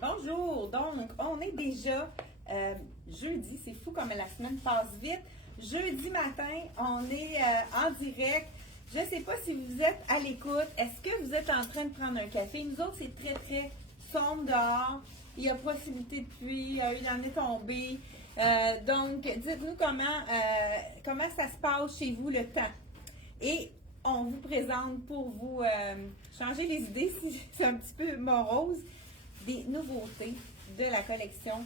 Bonjour, donc on est déjà jeudi, c'est fou comme la semaine passe vite. Jeudi matin, on est en direct. Je ne sais pas si vous êtes à l'écoute. Est-ce que vous êtes en train de prendre un café? Nous autres, c'est très, très sombre dehors. Il y a possibilité de pluie, il en est tombé. Donc, dites-nous comment ça se passe chez vous le temps. Et on vous présente pour vous changer les idées si c'est un petit peu morose, des nouveautés de la collection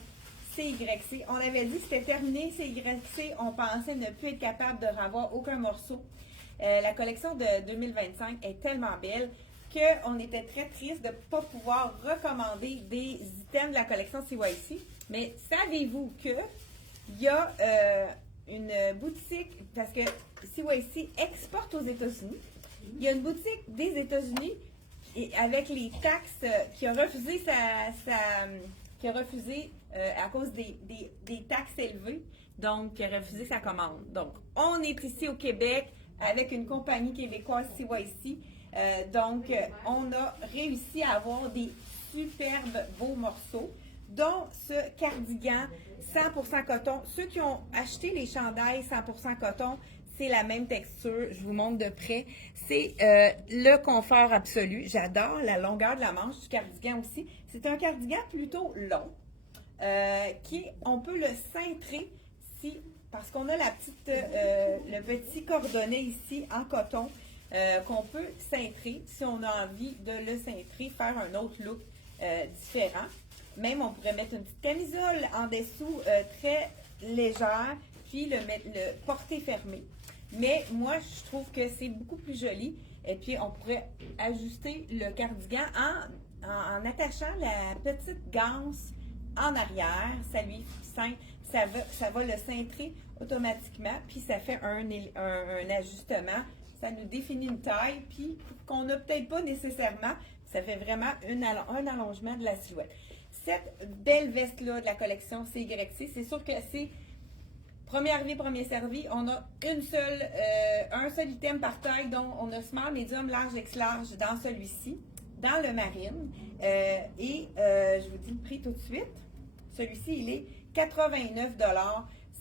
CYC. On avait dit que c'était terminé CYC, on pensait ne plus être capable de revoir aucun morceau. La collection de 2025 est tellement belle qu'on était très triste de ne pas pouvoir recommander des items de la collection CYC. Mais savez-vous qu'il y a une boutique, parce que CYC exporte aux États-Unis, il y a une boutique des États-Unis avec les taxes qui a refusé qui a refusé à cause des taxes élevées, donc qui a refusé sa commande. Donc, on est ici au Québec avec une compagnie québécoise CYC. Donc, on a réussi à avoir des superbes beaux morceaux, dont ce cardigan 100% coton. Ceux qui ont acheté les chandails 100% coton, c'est la même texture, je vous montre de près. C'est le confort absolu. J'adore la longueur de la manche du cardigan aussi. C'est un cardigan plutôt long, on peut le cintrer parce qu'on a le petit cordonnet ici en coton qu'on peut cintrer si on a envie de le cintrer, faire un autre look différent. Même on pourrait mettre une petite camisole en dessous très légère, puis le porter fermé. Mais moi, je trouve que c'est beaucoup plus joli. Et puis, on pourrait ajuster le cardigan en attachant la petite ganse en arrière. Ça va le cintrer automatiquement. Puis, ça fait un ajustement. Ça nous définit une taille. Puis, qu'on n'a peut-être pas nécessairement. Ça fait vraiment un allongement de la silhouette. Cette belle veste-là de la collection CYC, c'est sûr que c'est premier arrivé, premier servi. On a un seul item par taille, donc on a small, medium, large, X large dans celui-ci, dans le marine. Je vous dis le prix tout de suite. Celui-ci, il est 89 $.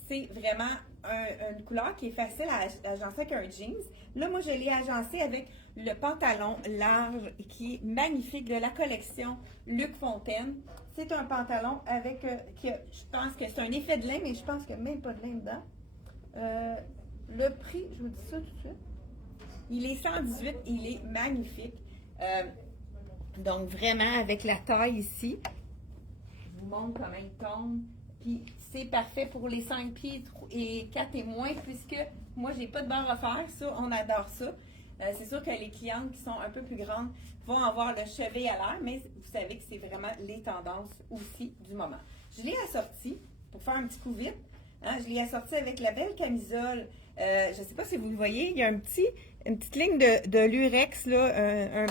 C'est vraiment une couleur qui est facile à agencer avec un jeans. Là, moi, je l'ai agencé avec le pantalon large qui est magnifique de la collection Luc Fontaine. C'est un pantalon avec, je pense que c'est un effet de lin, mais je pense qu'il n'y a même pas de lin dedans. Le prix, je vous dis ça tout de suite, il est 118, il est magnifique. Donc vraiment, avec la taille ici, je vous montre comment il tombe. Puis c'est parfait pour les 5 pieds et 4 et moins, puisque moi, j'ai pas de barre à faire. Ça, on adore ça. C'est sûr que les clientes qui sont un peu plus grandes vont avoir le chevet à l'air, mais vous savez que c'est vraiment les tendances aussi du moment. Je l'ai assorti, pour faire un petit coup vite, je l'ai assorti avec la belle camisole. Je ne sais pas si vous le voyez, il y a une petite ligne de lurex, là,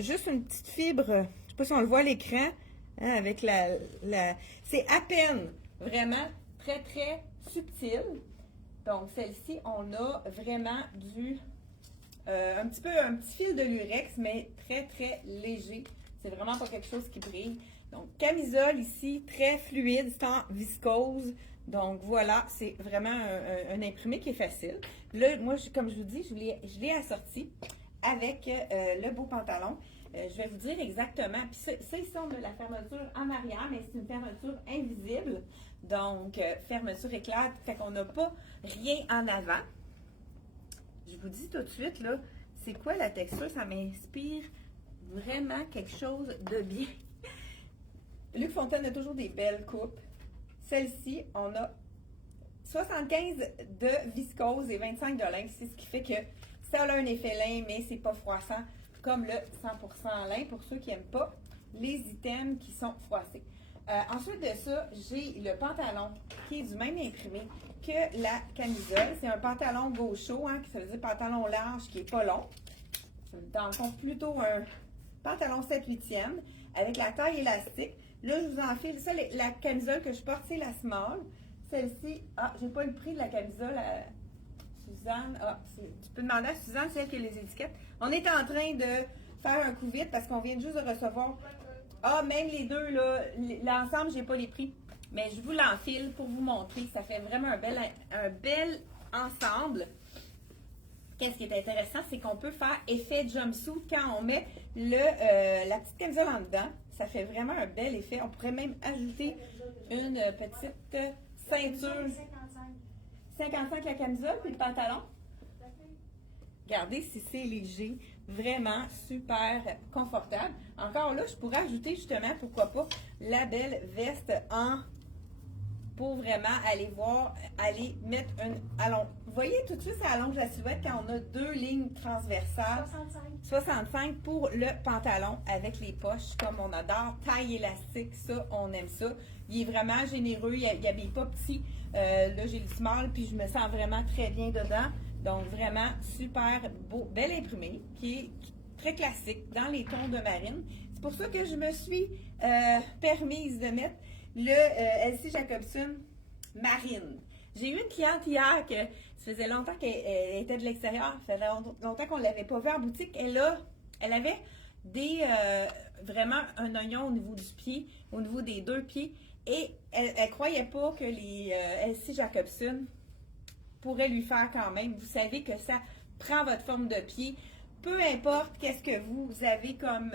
juste une petite fibre, je ne sais pas si on le voit à l'écran, avec c'est à peine vraiment très, très subtil. Donc, celle-ci, on a vraiment un petit fil de lurex, mais très, très léger. C'est vraiment pas quelque chose qui brille. Donc, camisole ici, très fluide, c'est en viscose. Donc, voilà, c'est vraiment un imprimé qui est facile. Là, moi, comme je vous dis, je l'ai assorti avec le beau pantalon. Je vais vous dire exactement. Puis ça, ici, on a la fermeture en arrière, mais c'est une fermeture invisible. Donc, fermeture éclair, fait qu'on n'a pas rien en avant. Je vous dis tout de suite, là, c'est quoi la texture? Ça m'inspire vraiment quelque chose de bien. Luc Fontaine a toujours des belles coupes. Celle-ci, on a 75 de viscose et 25 de lin. C'est ce qui fait que ça a un effet lin, mais c'est pas froissant comme le 100% lin pour ceux qui n'aiment pas les items qui sont froissés. Ensuite de ça, j'ai le pantalon qui est du même imprimé que la camisole. C'est un pantalon gaucho, ça veut dire pantalon large qui n'est pas long. Dans le fond, plutôt un pantalon 7/8e avec la taille élastique. Là, je vous enfile. Ça, la camisole que je porte, c'est la small. Celle-ci, j'ai pas le prix de la camisole à Suzanne. Tu peux demander à Suzanne, celle qui a les étiquettes. On est en train de faire un coup vite parce qu'on vient juste de recevoir Ah, même les deux, là, l'ensemble, j'ai pas les prix. Mais je vous l'enfile pour vous montrer. Ça fait vraiment un bel ensemble. Qu'est-ce qui est intéressant, c'est qu'on peut faire effet jumpsuit quand on met la petite camisole en dedans. Ça fait vraiment un bel effet. On pourrait même ajouter une petite ceinture. 55 la camisole, puis le pantalon. Regardez si c'est léger. Vraiment super confortable. Encore là, je pourrais ajouter justement, pourquoi pas, la belle veste pour vraiment aller mettre une allonge. Vous voyez tout de suite, ça allonge la silhouette quand on a deux lignes transversales. 65 pour le pantalon avec les poches, comme on adore. Taille élastique, ça, on aime ça. Il est vraiment généreux, il n'habille pas petit. Là, j'ai le small, puis je me sens vraiment très bien dedans. Donc, vraiment super beau, bel imprimé, qui est très classique dans les tons de marine. C'est pour ça que je me suis permise de mettre le LC Jacobson Marine. J'ai eu une cliente hier que ça faisait longtemps qu'elle était de l'extérieur, ça faisait longtemps qu'on ne l'avait pas vue en boutique. Elle avait vraiment un oignon au niveau du pied, au niveau des deux pieds, et elle ne croyait pas que les LC Jacobson pourraient lui faire quand même. Vous savez que ça prend votre forme de pied, peu importe qu'est-ce que vous avez comme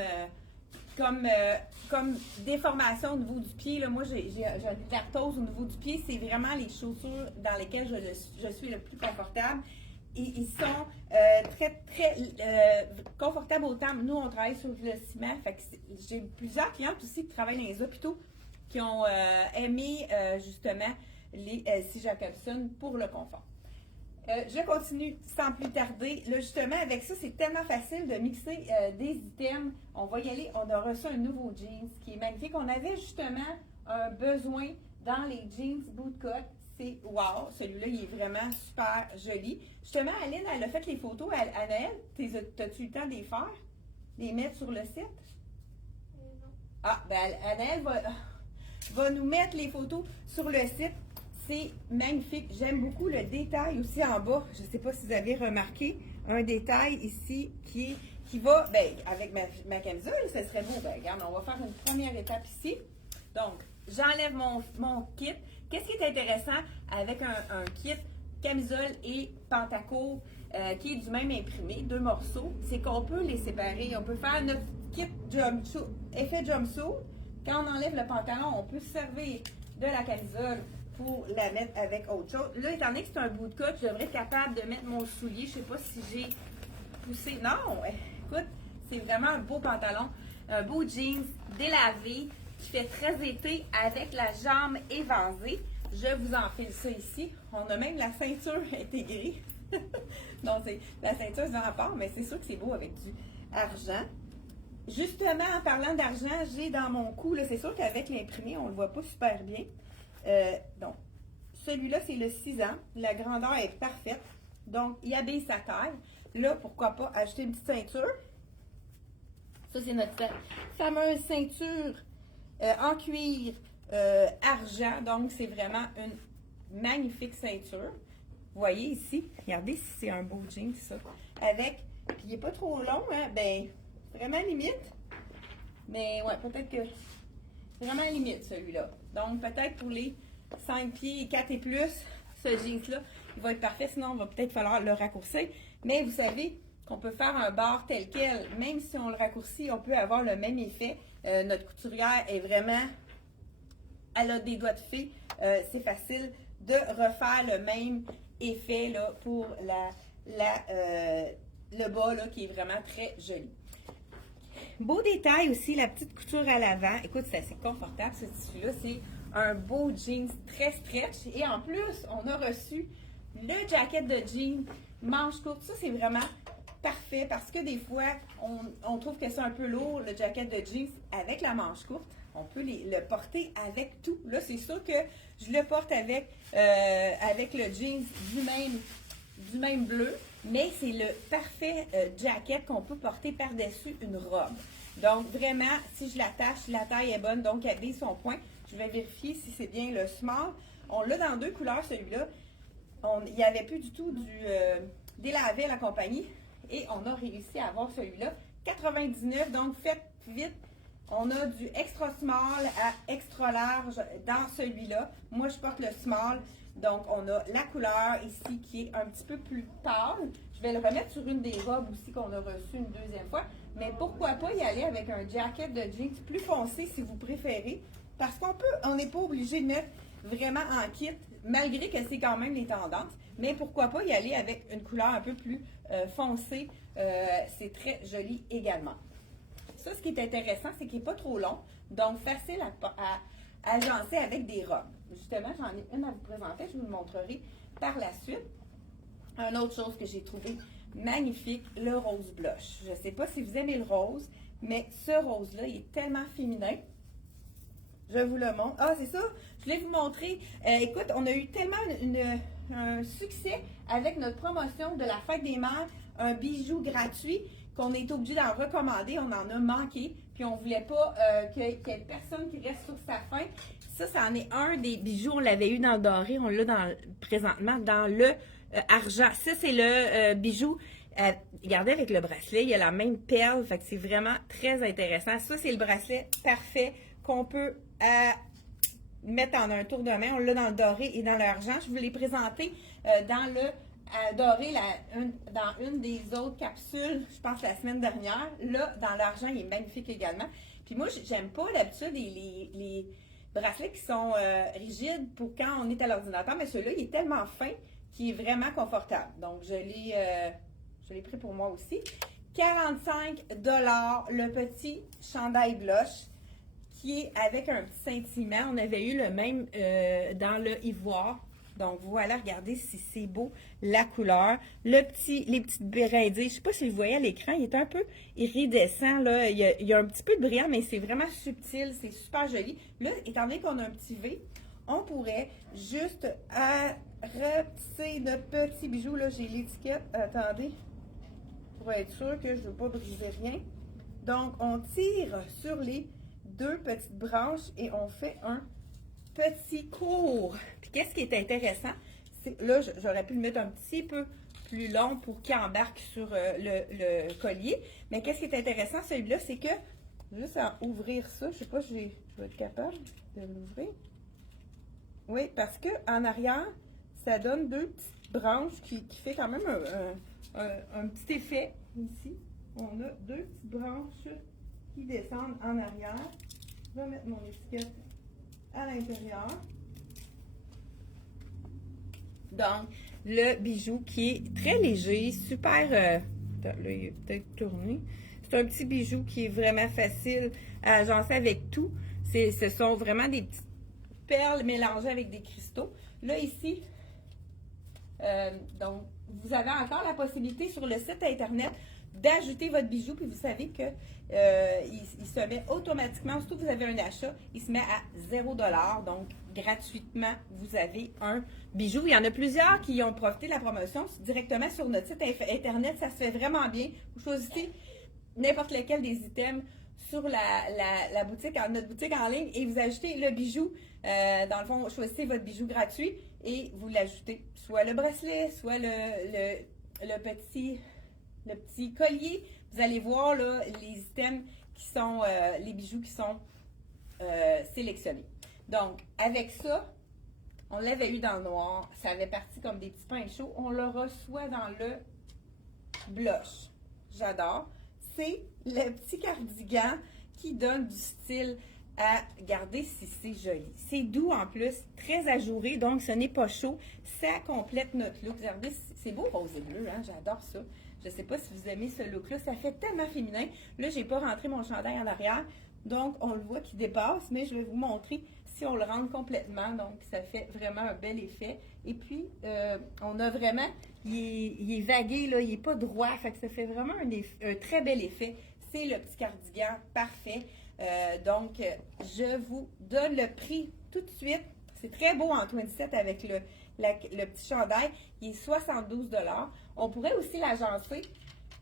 déformation au niveau du pied. Là, moi, j'ai une arthrose au niveau du pied. C'est vraiment les chaussures dans lesquelles je suis le plus confortable. Et ils sont très, très confortables au temps. Nous, on travaille sur le ciment. J'ai plusieurs clientes aussi qui travaillent dans les hôpitaux qui ont aimé justement les LC Jacobson pour le confort. Je continue sans plus tarder. Là, justement, avec ça, c'est tellement facile de mixer des items. On va y aller. On a reçu un nouveau jeans qui est magnifique. On avait justement un besoin dans les jeans bootcut. C'est wow! Celui-là, il est vraiment super joli. Justement, Aline, elle a fait les photos à Noël. T'as-tu eu le temps de les faire? Les mettre sur le site? Non. Ah, ben Anaëlle va nous mettre les photos sur le site. C'est magnifique. J'aime beaucoup le détail aussi en bas. Je ne sais pas si vous avez remarqué un détail ici qui va, ben, avec ma camisole, ce serait beau. Ben, regarde, on va faire une première étape ici. Donc, j'enlève mon kit. Qu'est-ce qui est intéressant avec un kit camisole et pantacourt qui est du même imprimé, deux morceaux, c'est qu'on peut les séparer. On peut faire notre kit effet jumpsuit. Quand on enlève le pantalon, on peut se servir de la camisole pour la mettre avec autre chose. Là, étant donné que c'est un bootcut, je devrais être capable de mettre mon soulier. Je ne sais pas si j'ai poussé. Non! Écoute, c'est vraiment un beau pantalon, un beau jeans délavé qui fait très été avec la jambe évansée. Je vous enfile ça ici. On a même la ceinture intégrée. Donc, la ceinture, c'est en part, mais c'est sûr que c'est beau avec du argent. Justement, en parlant d'argent, j'ai dans mon cou, c'est sûr qu'avec l'imprimé, on ne le voit pas super bien. Donc, celui-là, c'est le 6 ans. La grandeur est parfaite. Donc, il habille sa taille. Là, pourquoi pas ajouter une petite ceinture. Ça, c'est notre fameuse ceinture en cuir argent. Donc, c'est vraiment une magnifique ceinture. Vous voyez ici, regardez si c'est un beau jean, ça. Avec, puis il n'est pas trop long, hein, ben, vraiment limite. Mais ouais, peut-être que c'est vraiment limite celui-là. Donc, peut-être pour les 5 pieds et 4 et plus, ce jeans-là, il va être parfait. Sinon, il va peut-être falloir le raccourcir. Mais vous savez qu'on peut faire un bord tel quel. Même si on le raccourcit, on peut avoir le même effet. Notre couturière est vraiment... Elle a des doigts de fée. C'est facile de refaire le même effet là, pour le bas là, qui est vraiment très joli. Beau détail aussi, la petite couture à l'avant. Écoute, c'est assez confortable ce tissu-là. C'est un beau jeans très stretch. Et en plus, on a reçu le jacket de jeans manche courte. Ça, c'est vraiment parfait parce que des fois, on trouve que c'est un peu lourd, le jacket de jeans avec la manche courte. On peut le porter avec tout. Là, c'est sûr que je le porte avec le jeans du même bleu, mais c'est le parfait jacket qu'on peut porter par-dessus une robe. Donc, vraiment, si je l'attache, la taille est bonne, donc habille son point. Je vais vérifier si c'est bien le small. On l'a dans deux couleurs, celui-là. Il n'y avait plus du tout du délavé à la compagnie. Et on a réussi à avoir celui-là. 99, donc faites vite. On a du extra small à extra large dans celui-là. Moi, je porte le small. Donc, on a la couleur ici qui est un petit peu plus pâle. Je vais le remettre sur une des robes aussi qu'on a reçues une deuxième fois. Mais pourquoi pas y aller avec un jacket de jeans plus foncé si vous préférez. Parce on n'est pas obligé de mettre vraiment en kit, malgré que c'est quand même les tendances. Mais pourquoi pas y aller avec une couleur un peu plus foncée. C'est très joli également. Ça, ce qui est intéressant, c'est qu'il n'est pas trop long. Donc, facile à agencer avec des robes. Justement, j'en ai une à vous présenter. Je vous le montrerai par la suite. Une autre chose que j'ai trouvé magnifique, le rose blush. Je ne sais pas si vous aimez le rose, mais ce rose-là, il est tellement féminin. Je vous le montre. Ah, c'est ça. Je voulais vous montrer. Écoute, on a eu tellement un succès avec notre promotion de la fête des mères, un bijou gratuit qu'on est obligé d'en recommander. On en a manqué. Puis on ne voulait pas qu'il y ait personne qui reste sur sa faim. Ça, c'en est un des bijoux. On l'avait eu dans le doré. On l'a présentement dans le argent. Ça, c'est le bijou. Regardez avec le bracelet. Il y a la même perle. Fait que c'est vraiment très intéressant. Ça, c'est le bracelet parfait qu'on peut mettre en un tour de main. On l'a dans le doré et dans l'argent. Je vous l'ai présenté dans le doré dans une des autres capsules, je pense la semaine dernière. Là, dans l'argent, il est magnifique également. Puis moi, j'aime pas d'habitude les bracelets qui sont rigides pour quand on est à l'ordinateur, mais celui-là, il est tellement fin qu'il est vraiment confortable. Donc, je l'ai pris pour moi aussi. 45 $, le petit chandail blush qui est avec un petit scintillement. On avait eu le même dans le ivoire. Donc, voilà, regardez si c'est beau, la couleur. Les petites brindilles, je ne sais pas si vous voyez à l'écran, il est un peu iridescent, là. Il y a un petit peu de brillant, mais c'est vraiment subtil, c'est super joli. Là, étant donné qu'on a un petit V, on pourrait juste rapetisser notre petit bijou. Là, j'ai l'étiquette, attendez, pour être sûr que je ne veux pas briser rien. Donc, on tire sur les deux petites branches et on fait un petit court. Puis qu'est-ce qui est intéressant, c'est là, j'aurais pu le mettre un petit peu plus long pour qu'il embarque sur le collier. Mais qu'est-ce qui est intéressant, celui-là, c'est que juste à ouvrir ça, je sais pas si je vais être capable de l'ouvrir. Oui, parce que en arrière, ça donne deux petites branches qui fait quand même un petit effet ici. On a deux petites branches qui descendent en arrière. Je vais mettre mon étiquette à l'intérieur. Donc, le bijou qui est très léger, super... là, il est peut-être tourné. C'est un petit bijou qui est vraiment facile à agencer avec tout. Ce sont vraiment des petites perles mélangées avec des cristaux. Là, ici, donc, vous avez encore la possibilité sur le site Internet d'ajouter votre bijou, puis vous savez que il se met automatiquement, surtout que vous avez un achat, il se met à 0 $. Donc, gratuitement, vous avez un bijou. Il y en a plusieurs qui ont profité de la promotion directement sur notre site Internet. Ça se fait vraiment bien. Vous choisissez n'importe lequel des items sur la boutique, notre boutique en ligne, et vous ajoutez le bijou. Dans le fond, vous choisissez votre bijou gratuit et vous l'ajoutez. Soit le bracelet, soit le petit collier. Vous allez voir là, les items qui sont, les bijoux qui sont sélectionnés. Donc, avec ça, on l'avait eu dans le noir. Ça avait parti comme des petits pains chauds. On le reçoit dans le blush. J'adore. C'est le petit cardigan qui donne du style à garder si c'est joli. C'est doux en plus, très ajouré, donc ce n'est pas chaud. Ça complète notre look. Regardez, c'est beau rose et bleu, hein? J'adore ça. Je ne sais pas si vous aimez ce look-là. Ça fait tellement féminin. Là, j'ai pas rentré mon chandail en arrière. Donc, on le voit qui dépasse, mais je vais vous montrer si on le rentre complètement. Donc, ça fait vraiment un bel effet. Et puis, on a vraiment, il est vagué, là, il n'est pas droit. Fait que ça fait vraiment un très bel effet. C'est le petit cardigan parfait. Donc, je vous donne le prix tout de suite. C'est très beau en 27 avec le petit chandail. Il est 72 $. On pourrait aussi l'agencer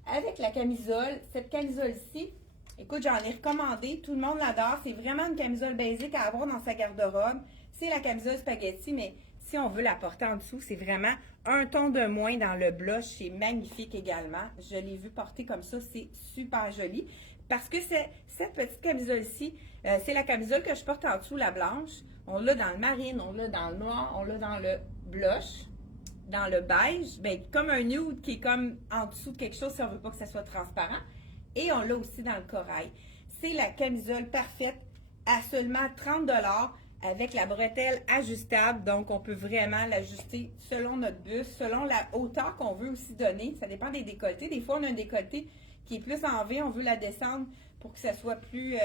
avec la camisole. Cette camisole-ci, écoute, j'en ai recommandé. Tout le monde l'adore. C'est vraiment une camisole basique à avoir dans sa garde-robe. C'est la camisole spaghetti, mais si on veut la porter en dessous, c'est vraiment un ton de moins dans le blush. C'est magnifique également. Je l'ai vu porter comme ça. C'est super joli. parce que cette petite camisole-ci, c'est la camisole que je porte en dessous, la blanche. On l'a dans le marine, on l'a dans le noir, on l'a dans le blush, dans le beige, ben, comme un nude qui est comme en dessous de quelque chose si on ne veut pas que ça soit transparent. Et on l'a aussi dans le corail. C'est la camisole parfaite à seulement 30 $ avec la bretelle ajustable. Donc, on peut vraiment l'ajuster selon notre buste, selon la hauteur qu'on veut aussi donner. Ça dépend des décolletés. Des fois, on a un décolleté qui est plus en V. On veut la descendre pour que ça soit plus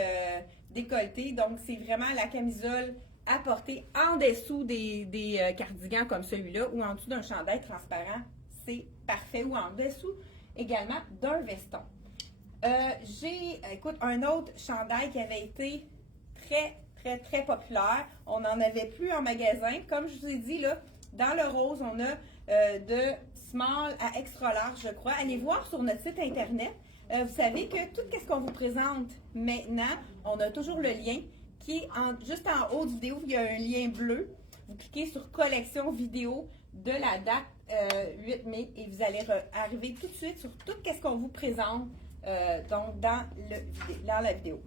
décolleté. Donc, c'est vraiment la camisole à porter en dessous des cardigans comme celui-là ou en dessous d'un chandail transparent. C'est parfait. Ou en dessous également d'un veston. Écoute, un autre chandail qui avait été très populaire. On n'en avait plus en magasin. Comme je vous ai dit, là, dans le rose, on a de small à extra large, je crois. Allez voir sur notre site internet. Vous savez que tout ce qu'on vous présente maintenant, on a toujours le lien qui est juste en haut de vidéo. Il y a un lien bleu. Vous cliquez sur collection vidéo de la date 8 mai et vous allez arriver tout de suite sur tout ce qu'on vous présente donc dans la vidéo.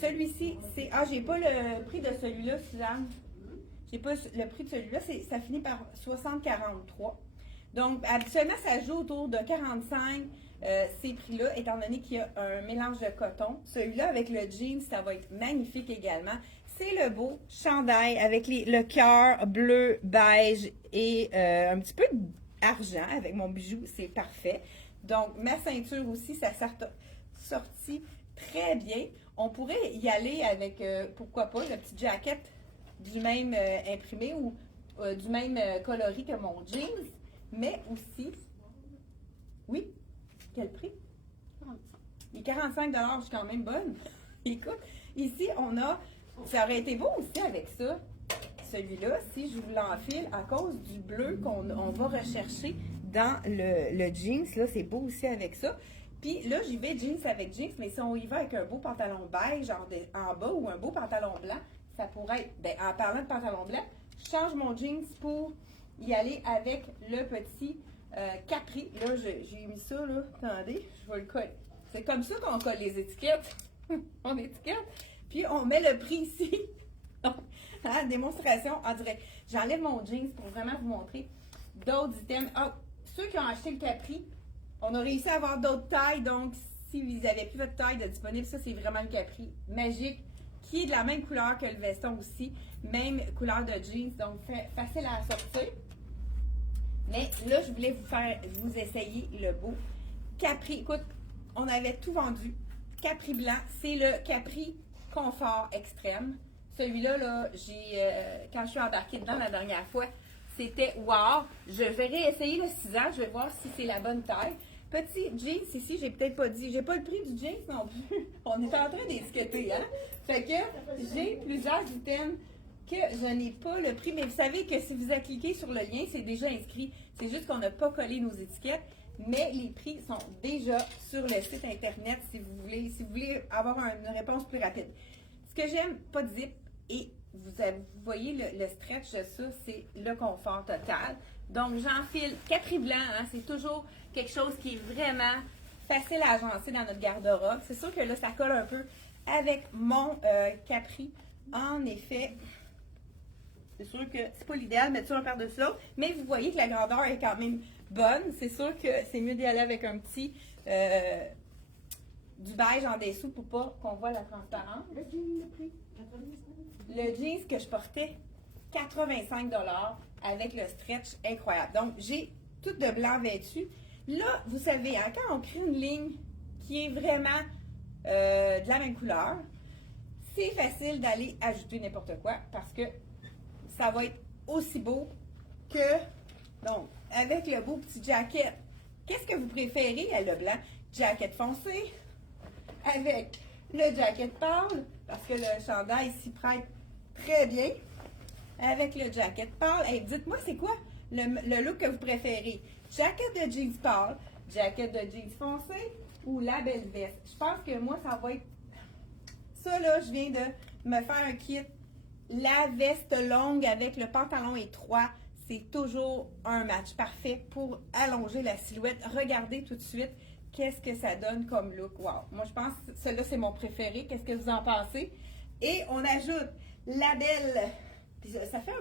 Celui-ci, c'est... Ah, j'ai pas le prix de celui-là, Suzanne. J'ai pas le prix de celui-là. Ça finit par 60,43. Donc, habituellement, ça joue autour de 45, ces prix-là, étant donné qu'il y a un mélange de coton. Celui-là, avec le jean, ça va être magnifique également. C'est le beau chandail avec le cœur bleu, beige et un petit peu d'argent avec mon bijou. C'est parfait. Donc, ma ceinture aussi, ça sortit très bien. On pourrait y aller avec, pourquoi pas, le petit jacket du même imprimé ou du même coloris que mon jeans, mais aussi, oui, quel prix? Les 45 $, je suis quand même bonne. Écoute, ici, ça aurait été beau aussi avec ça, celui-là, si je vous l'enfile à cause du bleu qu'on va rechercher dans le jeans, là, c'est beau aussi avec ça. Puis là, j'y vais jeans avec jeans, mais si on y va avec un beau pantalon beige en bas ou un beau pantalon blanc, ça pourrait être, ben, en parlant de pantalon blanc, je change mon jeans pour y aller avec le petit capri. Là, j'ai mis ça, là, attendez, je vais le coller. C'est comme ça qu'on colle les étiquettes. On étiquette, puis on met le prix ici. Donc, hein, démonstration en direct. J'enlève mon jeans pour vraiment vous montrer d'autres items. Ah, ceux qui ont acheté le capri, on a réussi à avoir d'autres tailles, donc si vous n'avez plus votre taille de disponible, ça c'est vraiment le capri magique, qui est de la même couleur que le veston aussi, même couleur de jeans, donc facile à sortir. Mais là, je voulais vous essayer le beau capri. Écoute, on avait tout vendu. Capri blanc, c'est le capri confort extrême. Celui-là, là, quand je suis embarquée dedans la dernière fois, c'était wow. Je vais réessayer le 6 ans, je vais voir si c'est la bonne taille. Petit jeans ici, j'ai peut-être pas dit. J'ai pas le prix du jeans non plus. On est en train d'étiqueter, hein? Fait que j'ai plusieurs items que je n'ai pas le prix. Mais vous savez que si vous cliquez sur le lien, c'est déjà inscrit. C'est juste qu'on n'a pas collé nos étiquettes. Mais les prix sont déjà sur le site internet si vous voulez avoir une réponse plus rapide. Ce que j'aime, pas de zip. Et vous voyez le stretch de ça, c'est le confort total. Donc, j'enfile capri blanc, hein, c'est toujours quelque chose qui est vraiment facile à agencer dans notre garde-robe. C'est sûr que là, ça colle un peu avec mon capri. En effet, c'est sûr que c'est pas l'idéal de mettre ça un par-dessus l'autre, mais vous voyez que la grandeur est quand même bonne. C'est sûr que c'est mieux d'y aller avec un petit du beige en dessous pour pas qu'on voit la transparence. Le jeans que je portais, 85 $ avec le stretch incroyable. Donc, j'ai tout de blanc vêtu. Là, vous savez, hein, quand on crée une ligne qui est vraiment de la même couleur, c'est facile d'aller ajouter n'importe quoi parce que ça va être aussi beau que, donc, avec le beau petit jacket. Qu'est-ce que vous préférez, le blanc? Jacket foncé avec le jacket pâle, parce que le chandail s'y prête très bien. Avec le jacket pâle. Hey, dites-moi, c'est quoi le look que vous préférez? Jacket de jeans pâle, jacket de jeans foncé ou la belle veste? Je pense que moi, ça va être... Ça, là, je viens de me faire un kit. La veste longue avec le pantalon étroit, c'est toujours un match parfait pour allonger la silhouette. Regardez tout de suite qu'est-ce que ça donne comme look. Wow! Moi, je pense que celui-là, c'est mon préféré. Qu'est-ce que vous en pensez? Et on ajoute la belle. Puis ça fait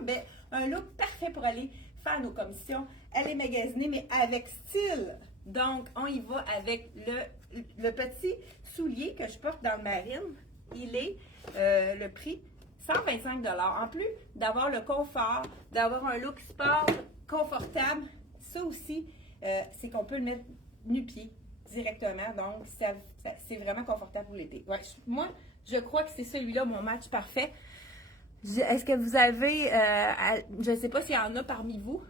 un look parfait pour aller faire nos commissions, aller magasiner, mais avec style. Donc, on y va avec le petit soulier que je porte dans le marine. Il est le prix 125 $. En plus d'avoir le confort, d'avoir un look sport confortable, ça aussi, c'est qu'on peut le mettre nu-pied directement. Donc, c'est vraiment confortable pour l'été. Ouais, moi, je crois que c'est celui-là mon match parfait. Est-ce que vous avez, je ne sais pas s'il y en a parmi vous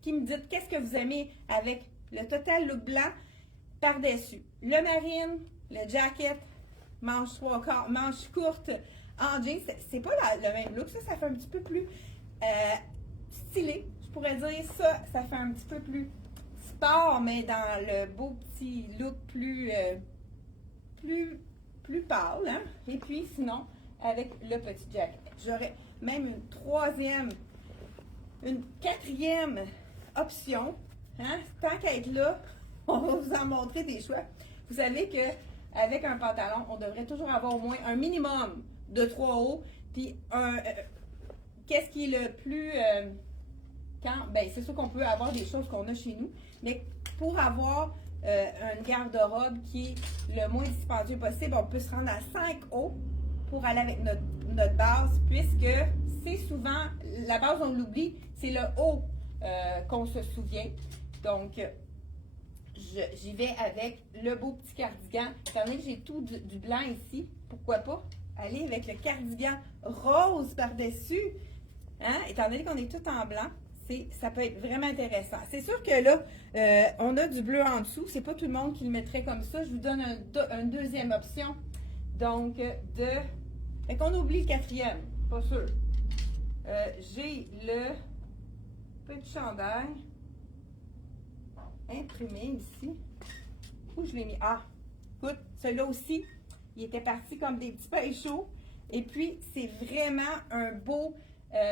qui me dites qu'est-ce que vous aimez avec le total look blanc par-dessus. Le marine, le jacket, manche 3/4, manche courte en jeans. C'est pas le même look. Ça fait un petit peu plus stylé. Je pourrais dire ça fait un petit peu plus sport, mais dans le beau petit look plus pâle. Hein? Et puis, sinon, avec le petit jacket. J'aurais même une quatrième option. Hein? Tant qu'à être là, on va vous en montrer des choix. Vous savez qu'avec un pantalon, on devrait toujours avoir au moins un minimum de 3 hauts. Puis, qu'est-ce qui est le plus... ben, c'est sûr qu'on peut avoir des choses qu'on a chez nous, mais pour avoir une garde-robe qui est le moins dispendieux possible, on peut se rendre à 5 hauts pour aller avec notre base, puisque c'est souvent, la base on l'oublie, c'est le haut qu'on se souvient. Donc, j'y vais avec le beau petit cardigan. Étant donné que j'ai tout du blanc ici, pourquoi pas aller avec le cardigan rose par-dessus, hein? Étant donné qu'on est tout en blanc, ça peut être vraiment intéressant. C'est sûr que là, on a du bleu en dessous. C'est pas tout le monde qui le mettrait comme ça. Je vous donne une deuxième option. Donc, fait qu'on oublie le quatrième. Pas sûr. J'ai le petit chandail imprimé ici. Où je l'ai mis? Ah, écoute, celui-là aussi, il était parti comme des petits pains chauds. Et puis, c'est vraiment un beau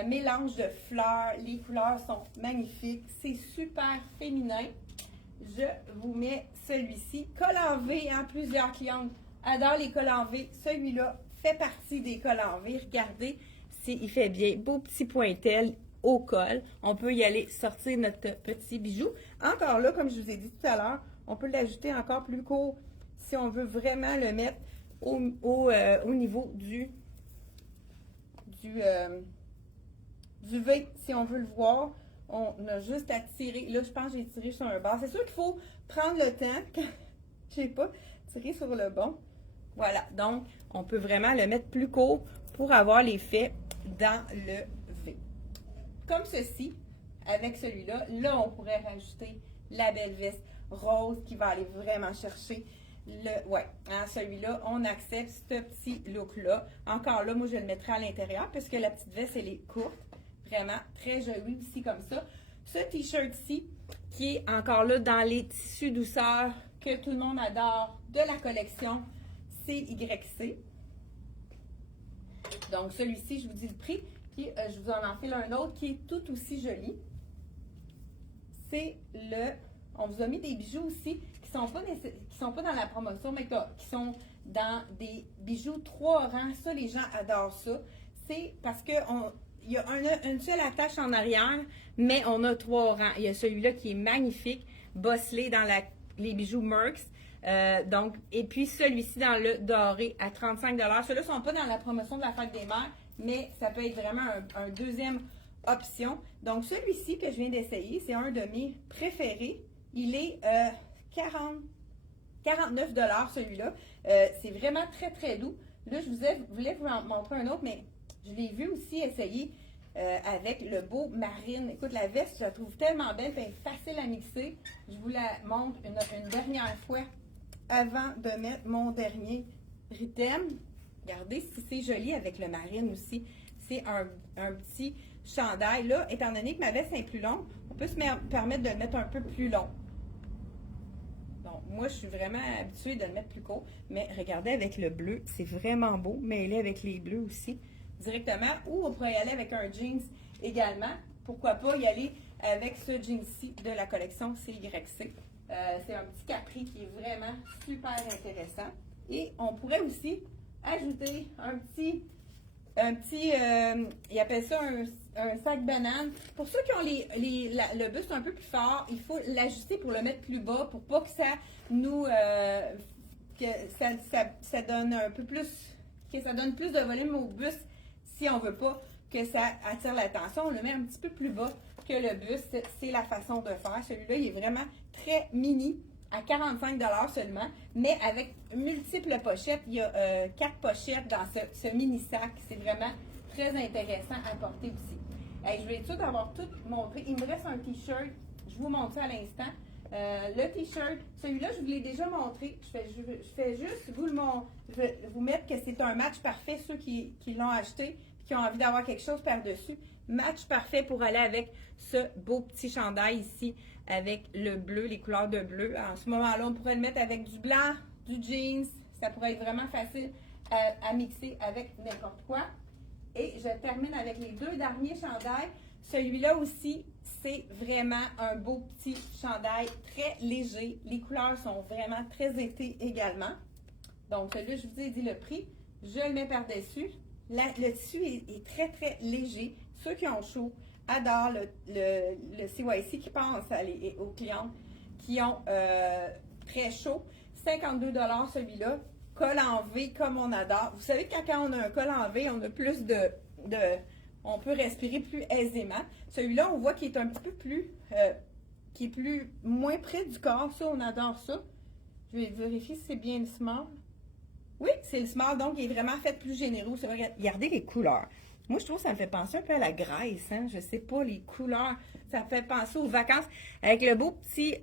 mélange de fleurs. Les couleurs sont magnifiques. C'est super féminin. Je vous mets celui-ci. Col en V, hein, plusieurs clientes adorent les cols en V. Celui-là fait partie des cols en V. Regardez, il fait bien. Beau petit pointel au col. On peut y aller sortir notre petit bijou. Encore là, comme je vous ai dit tout à l'heure, on peut l'ajouter encore plus court si on veut vraiment le mettre au niveau du V, si on veut le voir. On a juste à tirer. Là, je pense que j'ai tiré sur un bord. C'est sûr qu'il faut prendre le temps. Je sais pas, tirer sur le bon. Voilà. Donc, on peut vraiment le mettre plus court pour avoir l'effet dans le V. Comme ceci, avec celui-là. Là, on pourrait rajouter la belle veste rose qui va aller vraiment chercher celui-là, on accepte ce petit look-là. Encore là, moi, je le mettrai à l'intérieur puisque la petite veste, elle est courte. Vraiment très jolie aussi comme ça. Ce t-shirt-ci, qui est encore là dans les tissus douceurs que tout le monde adore de la collection CYC. Donc, celui-ci, je vous dis le prix. Puis, je vous en enfile un autre qui est tout aussi joli. C'est on vous a mis des bijoux aussi qui sont pas dans la promotion, mais qui sont dans des bijoux 3 rangs. Ça, les gens adorent ça. C'est parce que il y a une seule attache en arrière, mais on a 3 rangs. Il y a celui-là qui est magnifique, bosselé dans les bijoux Merx. Et puis celui-ci dans le doré à 35 $. Ceux-là ne sont pas dans la promotion de la fête des mères, mais ça peut être vraiment un deuxième option. Donc, celui-ci que je viens d'essayer, c'est un de mes préférés. Il est 49 $ celui-là. C'est vraiment très, très doux. Là, je voulais vous en montrer un autre, mais je l'ai vu aussi essayer avec le beau marine. Écoute, la veste, je la trouve tellement belle et facile à mixer. Je vous la montre une dernière fois avant de mettre mon dernier item. Regardez si c'est joli avec le marine aussi. C'est un petit chandail. Là, étant donné que ma veste est plus longue, on peut se permettre de le mettre un peu plus long. Donc, moi, je suis vraiment habituée de le mettre plus court. Mais regardez avec le bleu, c'est vraiment beau. Mêlé avec les bleus aussi, directement. Ou on pourrait y aller avec un jeans également. Pourquoi pas y aller avec ce jeans-ci de la collection CYC. C'est un petit capri qui est vraiment super intéressant. Et on pourrait aussi ajouter il appelle ça un sac banane. Pour ceux qui ont le buste un peu plus fort, il faut l'ajuster pour le mettre plus bas pour pas que ça nous que ça donne un peu plus, que ça donne plus de volume au buste si on veut pas que ça attire l'attention. On le met un petit peu plus bas que le buste. C'est la façon de faire. Celui-là, il est vraiment très mini, à 45 $ seulement, mais avec multiples pochettes. Il y a 4 pochettes dans ce mini-sac. C'est vraiment très intéressant à porter aussi. Hey, je vais être sûre d'avoir tout montré. Il me reste un t-shirt. Je vous montre ça à l'instant. Le t-shirt, celui-là, je vous l'ai déjà montré. Je fais juste je vais vous mettre que c'est un match parfait, ceux qui l'ont acheté, qui ont envie d'avoir quelque chose par-dessus. Match parfait pour aller avec ce beau petit chandail ici, avec le bleu, les couleurs de bleu. En ce moment-là, on pourrait le mettre avec du blanc, du jeans. Ça pourrait être vraiment facile à mixer avec n'importe quoi. Et je termine avec les 2 derniers chandails. Celui-là aussi, c'est vraiment un beau petit chandail très léger. Les couleurs sont vraiment très été également. Donc, celui-là, je vous ai dit le prix. Je le mets par-dessus. Le tissu est très, très léger. Ceux qui ont chaud adorent le CYC qui pense aux clients qui ont très chaud. 52 $ celui-là. Col en V comme on adore. Vous savez que quand on a un col en V, on a plus on peut respirer plus aisément. Celui-là, on voit qu'il est un petit peu plus, moins près du corps. Ça, on adore ça. Je vais vérifier si c'est bien le small. Oui, c'est le small, donc il est vraiment fait plus généreux. C'est vrai, regardez les couleurs. Moi, je trouve que ça me fait penser un peu à la Grèce, hein? Je sais pas, les couleurs. Ça me fait penser aux vacances. Avec le beau petit,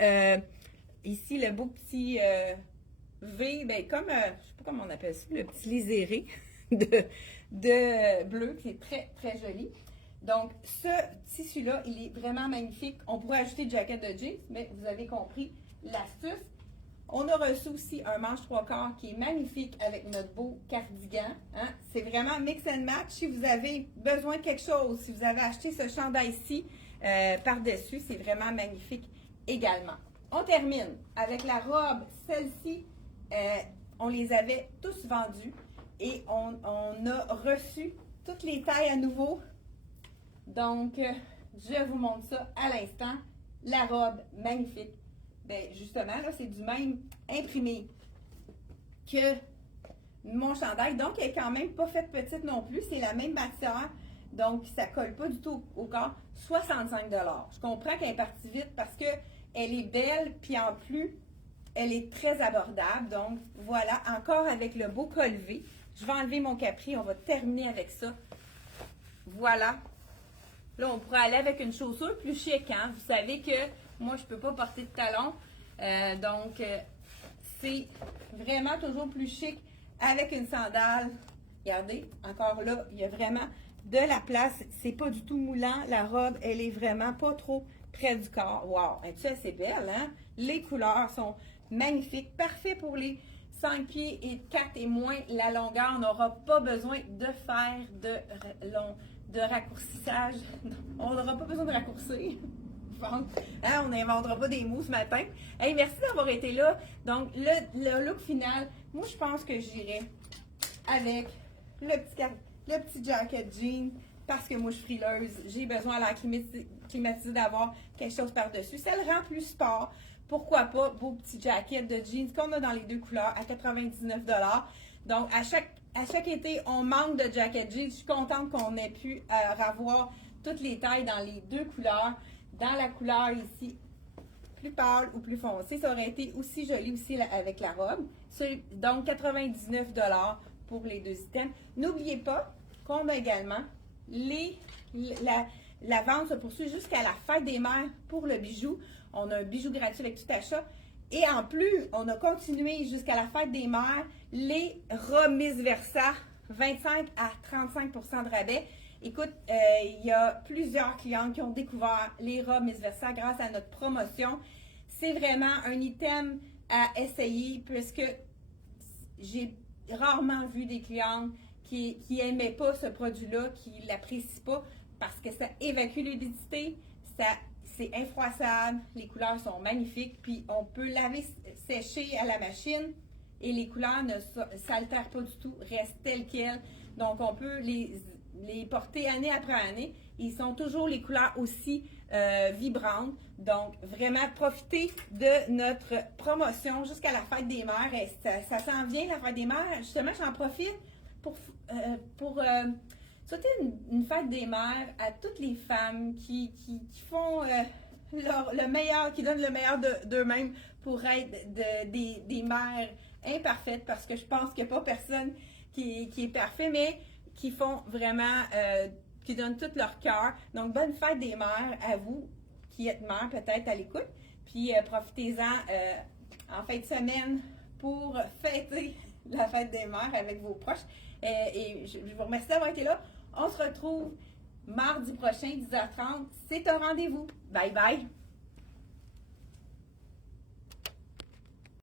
ici, le beau petit V, ben comme, je sais pas comment on appelle ça, le petit liséré de bleu, qui est très, très joli. Donc, ce tissu-là, il est vraiment magnifique. On pourrait ajouter une jaquette de jeans, mais vous avez compris l'astuce. On a reçu aussi un manche 3/4 qui est magnifique avec notre beau cardigan. Hein? C'est vraiment mix and match. Si vous avez besoin de quelque chose, si vous avez acheté ce chandail-ci par-dessus, c'est vraiment magnifique également. On termine avec la robe. Celle-ci, on les avait tous vendus et on a reçu toutes les tailles à nouveau. Donc, je vous montre ça à l'instant. La robe magnifique. Bien, justement, là, c'est du même imprimé que mon chandail. Donc, elle est quand même pas faite petite non plus. C'est la même matière. Donc, ça colle pas du tout au corps. 65 $. Je comprends qu'elle est partie vite parce qu'elle est belle. Puis en plus, elle est très abordable. Donc, voilà. Encore avec le beau col V. Je vais enlever mon capri. On va terminer avec ça. Voilà. Là, on pourrait aller avec une chaussure plus chic. Hein? Vous savez que moi, je ne peux pas porter de talons. Donc, c'est vraiment toujours plus chic avec une sandale. Regardez, encore là, il y a vraiment de la place. C'est pas du tout moulant. La robe, elle est vraiment pas trop près du corps. Wow! Et tu sais, c'est belle, hein? Les couleurs sont magnifiques. Parfait pour les 5 pieds et 4 et moins la longueur. On n'aura pas besoin de faire de raccourcissage. On n'aura pas besoin de raccourcir. Hein, on n'inventera pas des mots ce matin. Hey, merci d'avoir été là. Donc, le look final, moi, je pense que j'irai avec le petit jacket jean parce que moi, je suis frileuse. J'ai besoin à l'air climatisé d'avoir quelque chose par-dessus. Ça le rend plus sport. Pourquoi pas, beau petit jacket de jeans qu'on a dans les 2 couleurs à 99 $. Donc, à chaque été, on manque de jacket jeans. Je suis contente qu'on ait pu avoir toutes les tailles dans les 2 couleurs. Dans la couleur ici, plus pâle ou plus foncé, ça aurait été aussi joli aussi avec la robe. Donc, 99 $ pour les 2 items. N'oubliez pas qu'on a également la vente se poursuit jusqu'à la fête des mères pour le bijou. On a un bijou gratuit avec tout achat. Et en plus, on a continué jusqu'à la fête des mères les remises Versa, 25 à 35 % de rabais. Écoute, il y a plusieurs clients qui ont découvert les robes Miss Versa grâce à notre promotion. C'est vraiment un item à essayer puisque j'ai rarement vu des clientes qui n'aimaient pas ce produit-là, qui ne l'apprécient pas parce que ça évacue l'humidité, c'est infroissable, les couleurs sont magnifiques, puis on peut laver, sécher à la machine et les couleurs ne s'altèrent pas du tout, restent telles quelles. Donc, on peut les porter année après année. Ils sont toujours les couleurs aussi vibrantes. Donc, vraiment, profitez de notre promotion jusqu'à la fête des mères. Et ça s'en vient, la fête des mères. Justement, j'en profite pour souhaiter une fête des mères à toutes les femmes qui font le meilleur, qui donnent le meilleur d'eux-mêmes pour être des mères imparfaites, parce que je pense qu'il n'y a pas personne qui est parfait, mais qui font vraiment, qui donnent tout leur cœur. Donc, bonne fête des mères à vous qui êtes mères peut-être à l'écoute. Puis, profitez-en en fin de semaine pour fêter la fête des mères avec vos proches. Et je vous remercie d'avoir été là. On se retrouve mardi prochain, 10h30. C'est un rendez-vous. Bye bye!